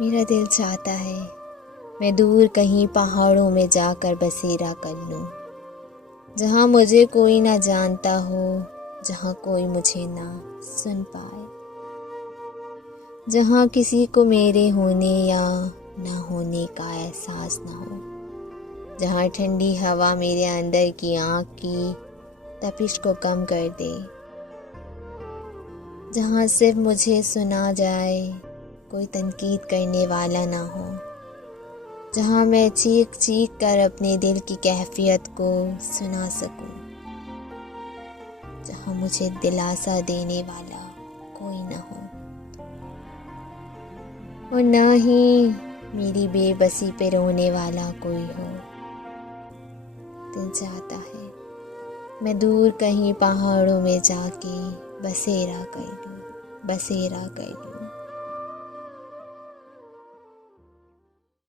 मेरा दिल चाहता है मैं दूर कहीं पहाड़ों में जाकर बसेरा कर लूं, जहां मुझे कोई ना जानता हो, जहां कोई मुझे ना सुन पाए, जहां किसी को मेरे होने या ना होने का एहसास ना हो, जहां ठंडी हवा मेरे अंदर की आँख की तपिश को कम कर दे, जहां सिर्फ मुझे सुना जाए, कोई तनकीद करने वाला ना हो, जहां मैं चीख चीख कर अपने दिल की कैफियत को सुना सकूं, जहां मुझे दिलासा देने वाला कोई ना हो और ना ही मेरी बेबसी पे रोने वाला कोई हो। दिल चाहता है मैं दूर कहीं पहाड़ों में जाके बसेरा कर लूं, बसेरा कर लूं।